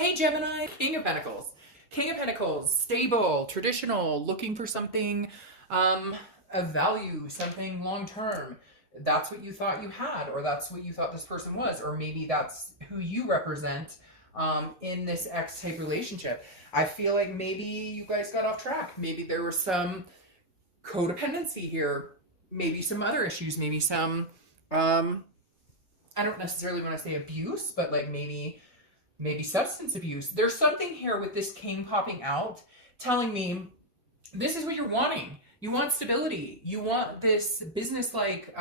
Hey Gemini, King of Pentacles. King of Pentacles, stable, traditional, looking for something of value, something long-term. That's what you thought you had, or that's what you thought this person was, or maybe that's who you represent in this X-type relationship. I feel like maybe you guys got off track. Maybe there was some codependency here, maybe some other issues, maybe some, I don't necessarily want to say abuse, but like maybe substance abuse. There's something here with this king popping out telling me this is what you're wanting. You want stability. You want this business-like,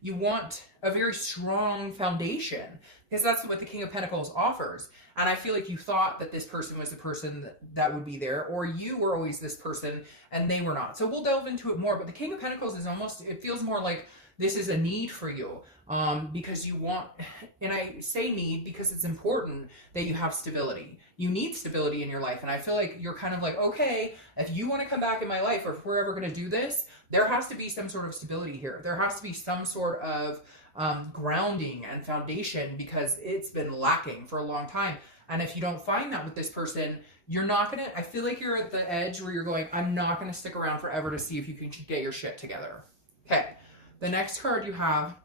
you want a very strong foundation, because that's what the King of Pentacles offers. And I feel like you thought that this person was the person that would be there, or you were always this person and they were not. So we'll delve into it more, but the King of Pentacles is almost, it feels more like this is a need for you. Because you want, and I say need because it's important that you have stability. You need stability in your life. And I feel like you're kind of like, okay, if you want to come back in my life, or if we're ever going to do this, there has to be some sort of stability here. There has to be some sort of grounding and foundation, because it's been lacking for a long time. And if you don't find that with this person, you're not going to, I feel like you're at the edge where you're going, I'm not going to stick around forever to see if you can get your shit together. Okay. The next card you have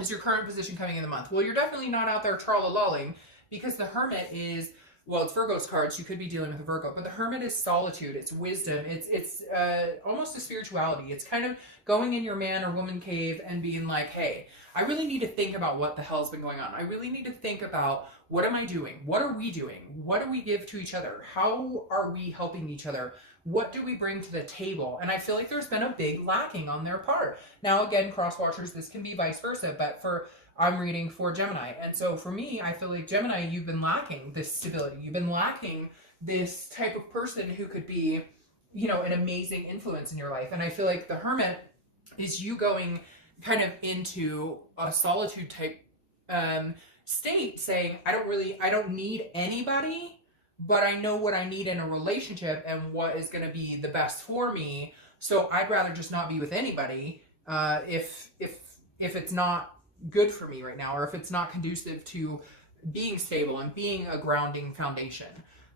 is your current position coming in the month. Well, you're definitely not out there tra-la-lolling, because the Hermit is, well, it's Virgo's card, so you could be dealing with a Virgo, but the Hermit is solitude, it's wisdom, it's almost a spirituality. It's kind of going in your man or woman cave and being like, hey, I really need to think about what the hell's been going on. I really need to think about, what am I doing? What are we doing? What do we give to each other? How are we helping each other? What do we bring to the table? And I feel like there's been a big lacking on their part. Now, again, cross watchers, this can be vice versa, but I'm reading for Gemini. And so for me, I feel like Gemini, you've been lacking this stability. You've been lacking this type of person who could be, you know, an amazing influence in your life. And I feel like the Hermit is you going kind of into a solitude type state, saying, I don't need anybody, but I know what I need in a relationship and what is going to be the best for me. So I'd rather just not be with anybody if it's not good for me right now, or if it's not conducive to being stable and being a grounding foundation.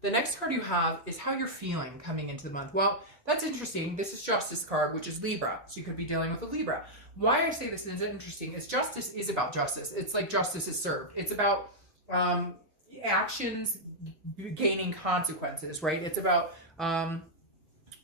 The next card you have is how you're feeling coming into the month. Well, that's interesting. This is Justice card, which is Libra. So you could be dealing with a Libra. Why I say this is interesting is justice is about justice. It's like justice is served. It's about actions gaining consequences, right? It's about,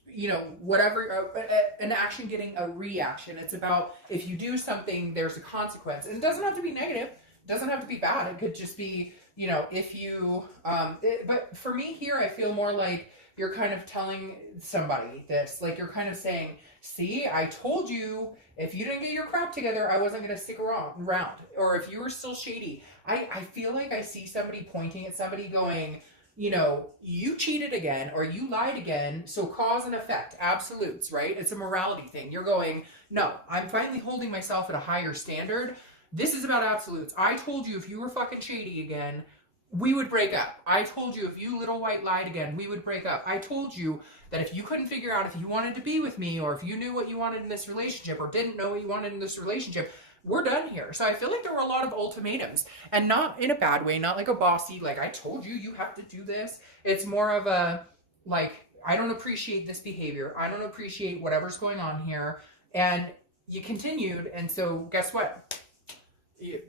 you know, whatever, an action getting a reaction. It's about, if you do something, there's a consequence. And it doesn't have to be negative. It doesn't have to be bad. It could just be, you know, if you, but for me here, I feel more like you're kind of telling somebody this, like you're kind of saying, see, I told you, if you didn't get your crap together, I wasn't going to stick around. Or if you were still shady. I feel like I see somebody pointing at somebody going, you know, you cheated again, or you lied again, so cause and effect, absolutes, right? It's a morality thing. You're going, no, I'm finally holding myself at a higher standard. This is about absolutes. I told you if you were fucking shady again, we would break up. I told you if you little white lied again, we would break up. I told you that if you couldn't figure out if you wanted to be with me, or if you knew what you wanted in this relationship, or didn't know what you wanted in this relationship, we're done here. So I feel like there were a lot of ultimatums, and not in a bad way, not like a bossy, like, I told you, you have to do this. It's more of a, like, I don't appreciate this behavior. I don't appreciate whatever's going on here. And you continued. And so guess what?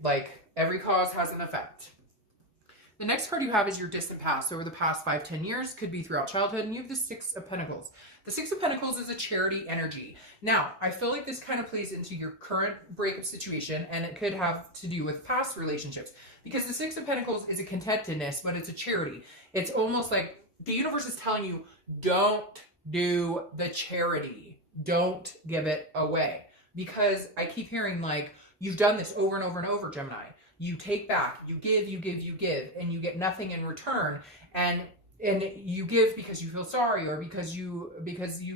Like, every cause has an effect. The next card you have is your distant past. So over the past 5-10 years, could be throughout childhood, and you have the Six of Pentacles. The Six of Pentacles is a charity energy. Now, I feel like this kind of plays into your current breakup situation, and it could have to do with past relationships, because the Six of Pentacles is a contentedness, but it's a charity. It's almost like the universe is telling you, don't do the charity. Don't give it away. Because I keep hearing, like, you've done this over and over and over, Gemini. You take back, you give, you give, you give, and you get nothing in return. And you give because you feel sorry, or because you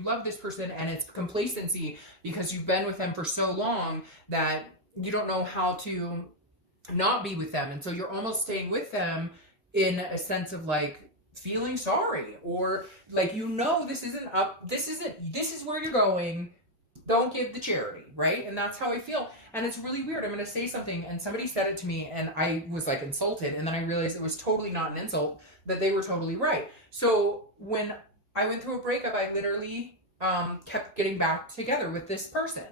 love this person, and it's complacency because you've been with them for so long that you don't know how to not be with them. And so you're almost staying with them in a sense of like feeling sorry, or like, you know, this is where you're going. don't give the charity, right? And that's how I feel. And it's really weird. I'm going to say something and somebody said it to me and I was like insulted. And then I realized it was totally not an insult, that they were totally right. So when I went through a breakup, I literally kept getting back together with this person.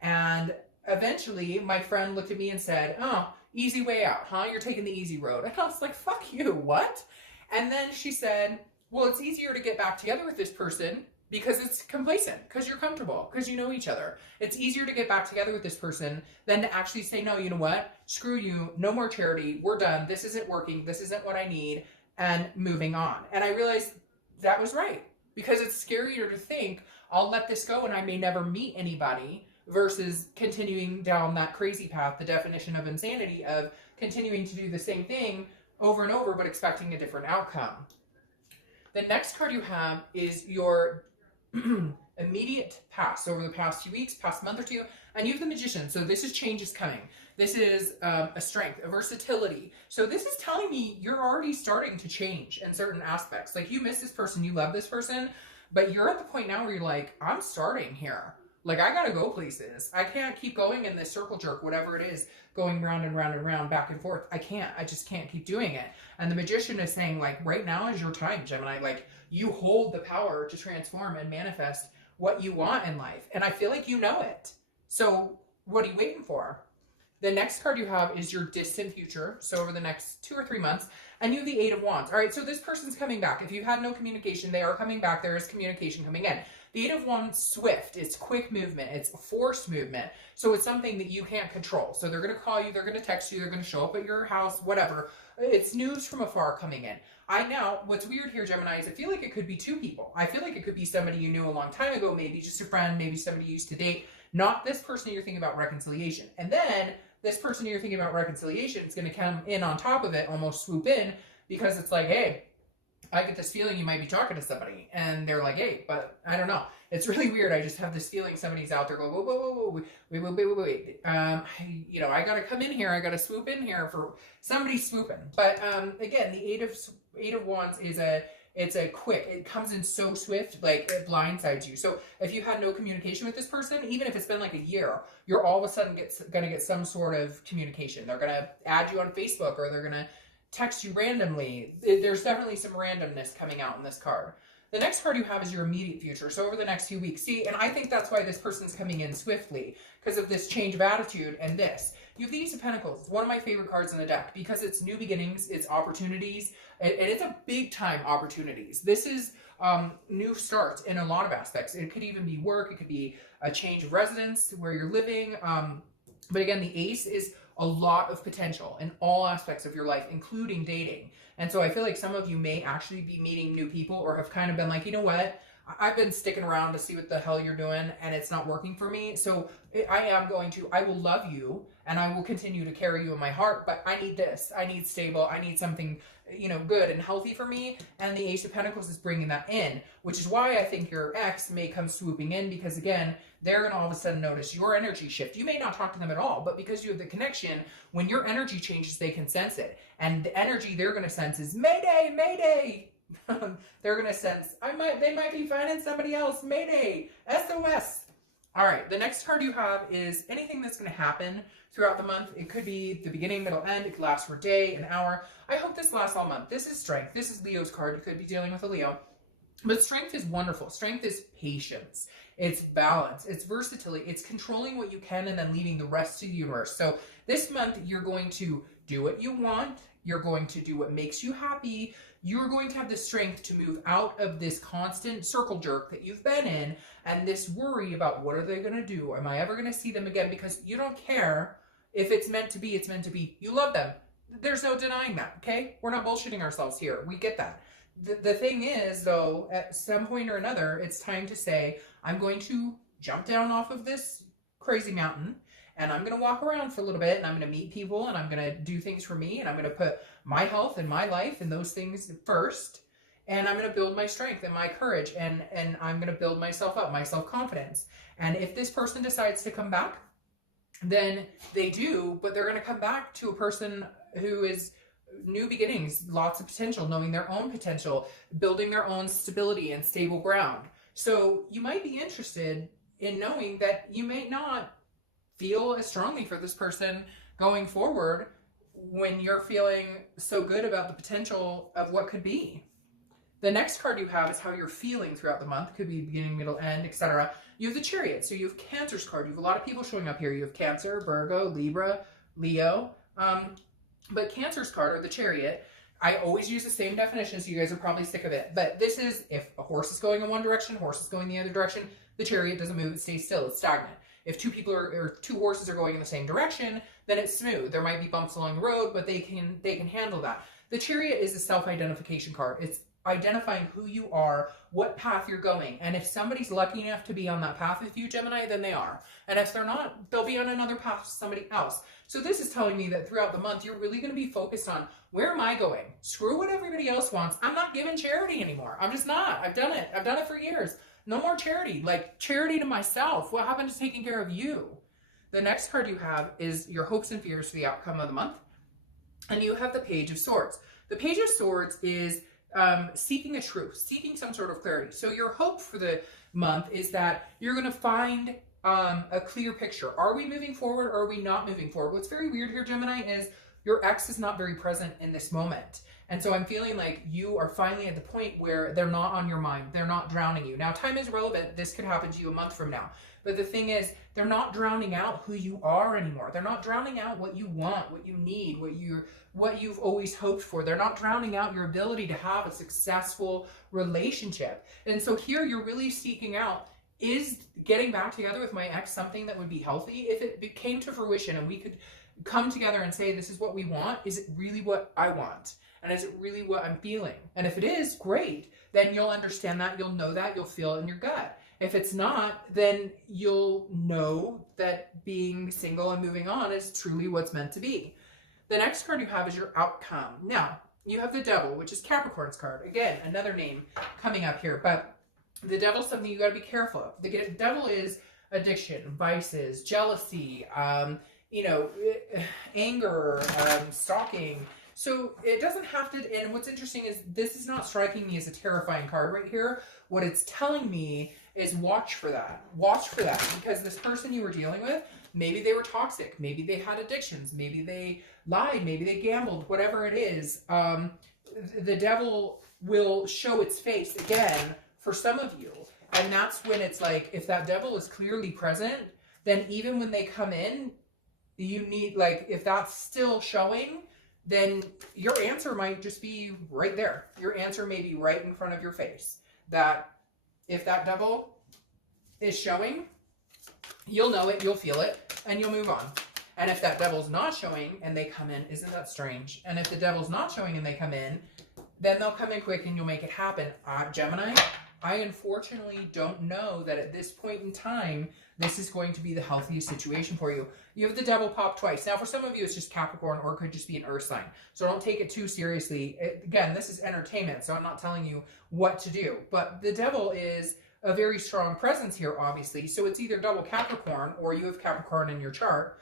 And eventually my friend looked at me and said, oh, easy way out, huh? You're taking the easy road. And I was like, fuck you, what? And then she said, well, it's easier to get back together with this person because it's complacent, because you're comfortable, because you know each other. It's easier to get back together with this person than to actually say, no, you know what? Screw you. No more charity. We're done. This isn't working. This isn't what I need. And moving on. And I realized that was right, because it's scarier to think I'll let this go and I may never meet anybody versus continuing down that crazy path, the definition of insanity of continuing to do the same thing over and over but expecting a different outcome. The next card you have is your immediate past, over the past few weeks, past month or two, and you have the Magician. So this is change is coming. This is a strength, a versatility. So this is telling me you're already starting to change in certain aspects. Like you miss this person, you love this person, but you're at the point now where you're like, I'm starting here. Like I gotta go places. I can't keep going in this circle jerk, whatever it is, going round and round and round, back and forth. I just can't keep doing it. And the Magician is saying like, right now is your time, Gemini. Like you hold the power to transform and manifest what you want in life. And I feel like you know it. So what are you waiting for? The next card you have is your distant future. So over the next 2 or 3 months, and you have the Eight of Wands. All right, so this person's coming back. If you had no communication, they are coming back. There is communication coming in. The Eight of Wands, swift. It's quick movement. It's forced movement. So it's something that you can't control. So they're going to call you. They're going to text you. They're going to show up at your house, whatever. It's news from afar coming in. What's weird here, Gemini, is I feel like it could be 2 people. I feel like it could be somebody you knew a long time ago, maybe just a friend, maybe somebody you used to date, not this person you're thinking about reconciliation. And then this person you're thinking about reconciliation is going to come in on top of it, almost swoop in, because it's like, hey, I get this feeling you might be talking to somebody. And they're like, hey, but I don't know. It's really weird. I just have this feeling somebody's out there going, whoa, whoa, whoa, whoa, wait. I got to come in here. I got to swoop in here for somebody swooping. But again, the Eight of Wands is it comes in so swift, like it blindsides you. So if you had no communication with this person, even if it's been like a year, you're all of a sudden going to get some sort of communication. They're going to add you on Facebook, or they're going to text you randomly. There's definitely some randomness coming out in this card. The next card you have is your immediate future. So over the next few weeks. See, and I think that's why this person's coming in swiftly, because of this change of attitude and this. You have the Ace of Pentacles. It's one of my favorite cards in the deck because it's new beginnings, it's opportunities, and it's a big time opportunities. This is new starts in a lot of aspects. It could even be work. It could be a change of residence where you're living. But again, the Ace is a lot of potential in all aspects of your life, including dating. And so I feel like some of you may actually be meeting new people, or have kind of been like, you know what? I've been sticking around to see what the hell you're doing and it's not working for me. So I will love you and I will continue to carry you in my heart, but I need this. I need stable. I need something, good and healthy for me. And the Ace of Pentacles is bringing that in, which is why I think your ex may come swooping in, because again, they're going to all of a sudden notice your energy shift. You may not talk to them at all, but because you have the connection, when your energy changes, they can sense it. And the energy they're going to sense is Mayday, Mayday. They're going to sense, they might be finding somebody else. Mayday, SOS. All right, the next card you have is anything that's going to happen throughout the month. It could be the beginning, middle, end. It could last for a day, an hour. I hope this lasts all month. This is strength. This is Leo's card. You could be dealing with a Leo. But strength is wonderful. Strength is patience. It's balance. It's versatility. It's controlling what you can and then leaving the rest to the universe. So this month, you're going to do what you want. You're going to do what makes you happy. You're going to have the strength to move out of this constant circle jerk that you've been in and this worry about what are they going to do? Am I ever going to see them again? Because you don't care if it's meant to be, it's meant to be. You love them. There's no denying that, okay? We're not bullshitting ourselves here. We get that. The thing is, though, at some point or another, it's time to say, I'm going to jump down off of this crazy mountain and I'm going to walk around for a little bit and I'm going to meet people and I'm going to do things for me and I'm going to put my health and my life and those things first. And I'm going to build my strength and my courage and I'm going to build myself up, my self-confidence. And if this person decides to come back, then they do, but they're going to come back to a person who is new beginnings, lots of potential, knowing their own potential, building their own stability and stable ground. So you might be interested in knowing that you may not feel as strongly for this person going forward when you're feeling so good about the potential of what could be. The next card you have is how you're feeling throughout the month. Could be beginning, middle, end, etc. You have the Chariot. So you have Cancer's card. You have a lot of people showing up here. You have Cancer, Virgo, Libra, Leo. But Cancer's card, or the Chariot, I always use the same definition, so you guys are probably sick of it. But this is, if a horse is going in one direction, horse is going the other direction, the Chariot doesn't move, it stays still, it's stagnant. If two people or two horses are going in the same direction, then it's smooth. There might be bumps along the road, but they can handle that. The Chariot is a self-identification card. It's identifying who you are, what path you're going. And if somebody's lucky enough to be on that path with you, Gemini, then they are. And if they're not, they'll be on another path with somebody else. So this is telling me that throughout the month, you're really going to be focused on, where am I going? Screw what everybody else wants. I'm not giving charity anymore. I'm just not. I've done it. I've done it for years. No more charity. Like, charity to myself. What happened to taking care of you? The next card you have is your hopes and fears for the outcome of the month. And you have the Page of Swords. The Page of Swords is seeking a truth, seeking some sort of clarity. So your hope for the month is that you're going to find a clear picture. Are we moving forward or are we not moving forward? What's very weird here, Gemini, is your ex is not very present in this moment. And so I'm feeling like you are finally at the point where they're not on your mind. They're not drowning you. Now, time is relevant. This could happen to you a month from now. But the thing is, they're not drowning out who you are anymore. They're not drowning out what you want, what you need, what you've always hoped for. They're not drowning out your ability to have a successful relationship. And so here you're really seeking out, is getting back together with my ex something that would be healthy? If it came to fruition and we could come together and say, this is what we want, is it really what I want? And is it really what I'm feeling? And if it is, great. Then you'll understand that, you'll know that, you'll feel it in your gut. If it's not, then you'll know that being single and moving on is truly what's meant to be. The next card you have is your outcome. Now, you have the Devil, which is Capricorn's card. Again, another name coming up here. But the Devil's something you got to be careful of. The Devil is addiction, vices, jealousy, anger, stalking. So it doesn't have to, and what's interesting is this is not striking me as a terrifying card right here. What it's telling me is watch for that. Watch for that, because this person you were dealing with, maybe they were toxic, maybe they had addictions, maybe they lied, maybe they gambled, whatever it is. The Devil will show its face again for some of you. And that's when it's like, if that Devil is clearly present, then even when they come in, you need, like, if that's still showing, then your answer might just be right there. Your answer may be right in front of your face. That if that Devil is showing, you'll know it, you'll feel it, and you'll move on. And if that Devil's not showing and they come in, isn't that strange? And if the Devil's not showing and they come in, then they'll come in quick and you'll make it happen. Gemini, I unfortunately don't know that at this point in time, this is going to be the healthiest situation for you. You have the Devil pop twice. Now, for some of you, it's just Capricorn, or it could just be an Earth sign. So don't take it too seriously. Again, this is entertainment, so I'm not telling you what to do. But the Devil is a very strong presence here, obviously. So it's either double Capricorn, or you have Capricorn in your chart,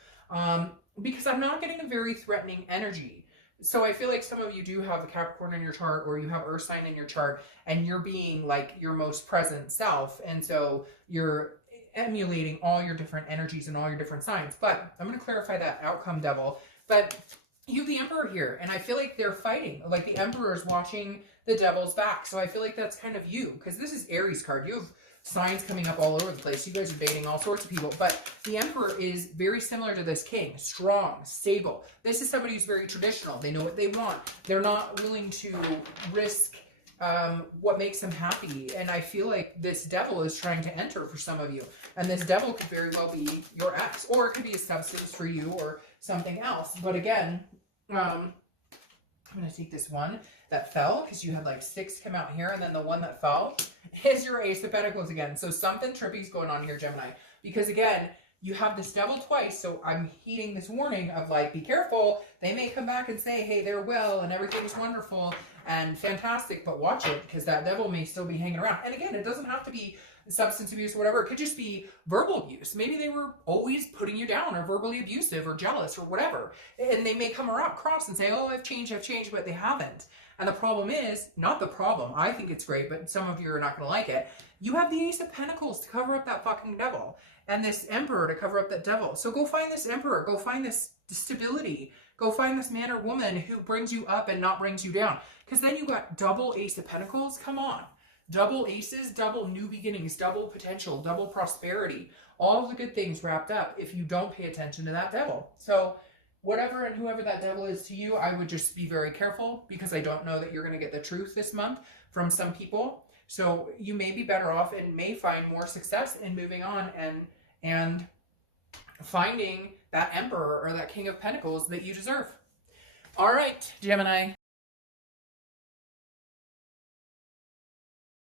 because I'm not getting a very threatening energy. So I feel like some of you do have a Capricorn in your chart, or you have Earth sign in your chart, and you're being like your most present self. And so you're emulating all your different energies and all your different signs. But I'm going to clarify that outcome, Devil. But you have the Emperor here, and I feel like they're fighting. Like the Emperor is watching the Devil's back. So I feel like that's kind of you, because this is Aries card. You have signs coming up all over the place. You guys are dating all sorts of people. But the Emperor is very similar to this King. Strong, stable. This is somebody who's very traditional. They know what they want. They're not willing to risk what makes them happy. And I feel like this Devil is trying to enter for some of you. And this Devil could very well be your ex. Or it could be a substance for you or something else. But again, I'm going to take this one that fell, because you had like 6 come out here, and then the one that fell is your Ace of Pentacles again. So something trippy is going on here, Gemini. Because again, you have this Devil twice, so I'm heeding this warning of like, be careful. They may come back and say, hey, they're well, and everything's wonderful and fantastic, but watch it, because that Devil may still be hanging around. And again, it doesn't have to be substance abuse or whatever. It could just be verbal abuse. Maybe they were always putting you down, or verbally abusive, or jealous, or whatever. And they may come across and say, oh, I've changed, but they haven't. And the problem is, not the problem, I think it's great, but some of you are not going to like it. You have the Ace of Pentacles to cover up that fucking devil, and this Emperor to cover up that devil. So go find this Emperor, go find this stability, go find this man or woman who brings you up and not brings you down. Because then you got double Ace of Pentacles, come on. Double aces, double new beginnings, double potential, double prosperity. All of the good things wrapped up if you don't pay attention to that devil. So whatever and whoever that devil is to you, I would just be very careful, because I don't know that you're going to get the truth this month from some people. So you may be better off and may find more success in moving on and finding that Emperor or that King of Pentacles that you deserve. All right, Gemini.